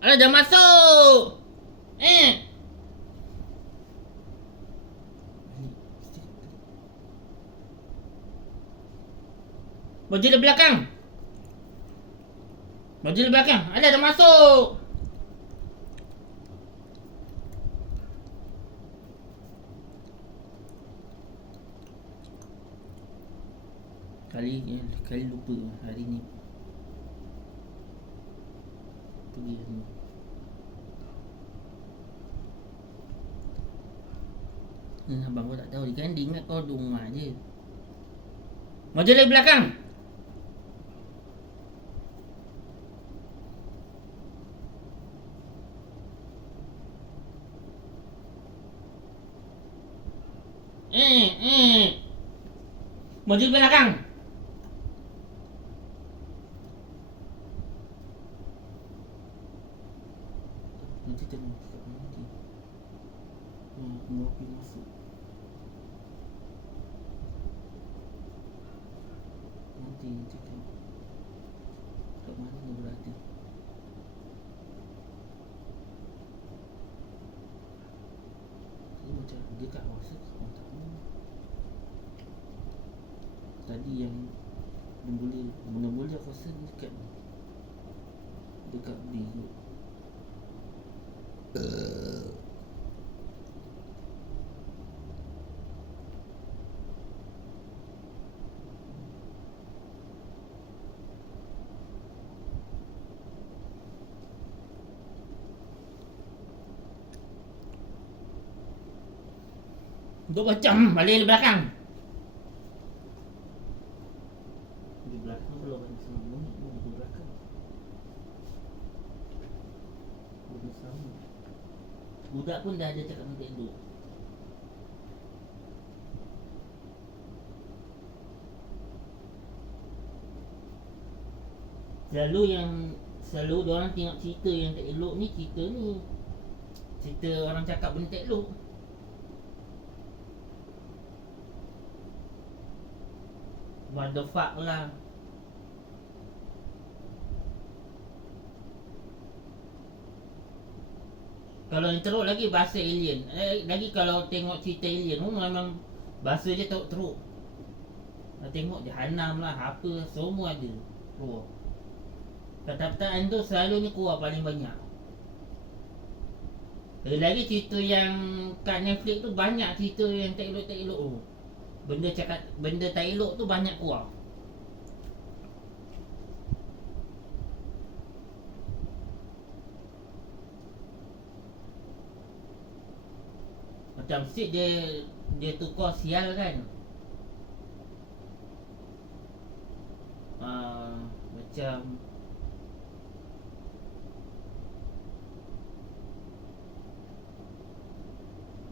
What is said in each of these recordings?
Alah, dah masuk. Eh. Baju di belakang. Baju di belakang. Alah, dah masuk. Kali lupa hari ni. Pergi semua. Abang kau tak tahu. Dia kan dia ingat kau duduk rumah je. Maju lagi belakang. Maju belakang. Nanti tengok kat mana nanti. Mau pergi masuk. Nanti tengok kat mana dia berada. Dia macam dia kat kawasan kau tak tahu. Tadi yang boleh aku rasa dekat biru. Duk macam balik belakang. Di belakang belum ada sama di belakang. Belum sama. Budak pun dah ada cakap nanti duduk. Selalu diorang tengok cerita yang tak elok ni, cerita orang cakap benda tak elok. What the fuck lah. Kalau yang teruk lagi bahasa alien. Lagi kalau tengok cerita alien memang bahasa dia teruk. Tengok Jahanam lah, apa semua ada keluar. Perkataan tu selalunya keluar paling banyak. Lagi cerita yang kat Netflix tu banyak cerita yang tak elok tu. Benda tak elok tu banyak keluar. Macam Sid dia tukar sial kan. Macam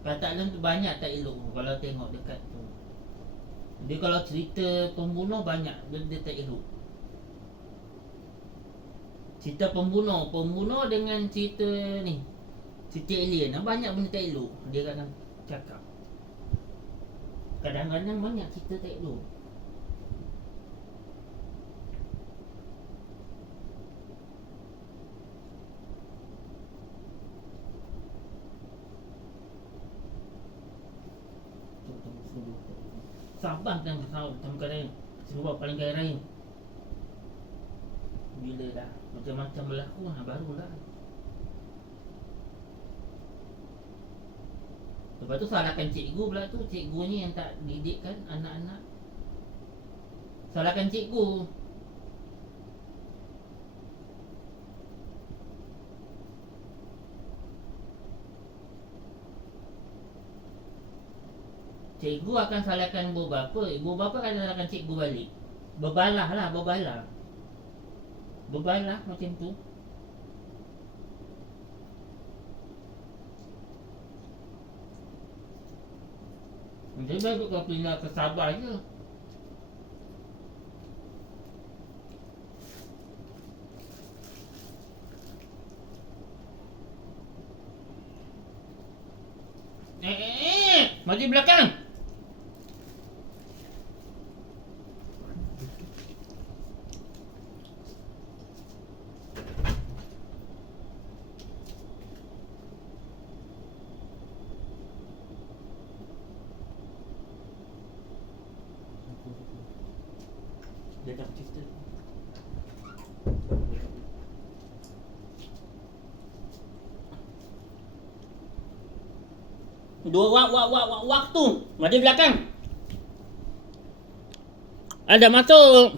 perkataan tu banyak tak elok kalau tengok dekat tu. Dia kalau cerita pembunuh banyak benda tak elok. Cerita pembunuh dengan cerita ni, cerita alien banyak benda tak elok. Dia kadang cakap kadang-kadang banyak cerita tak elok. Sabar dan kadang-kadang sebab paling kaya raya. Bila dah macam-macam berlaku barulah. Lepas tu salahkan cikgu pula tu. Cikgu ni yang tak didikkan anak-anak. Salahkan cikgu. Cikgu akan salahkan ibu bapa. Ibu bapa akan salahkan cikgu balik. Berbalah macam tu. Dia baik kau pindah ke Sabah je. Maju belakang. Dia dah cerita. Dua waktu. Mari belakang. Ada masuk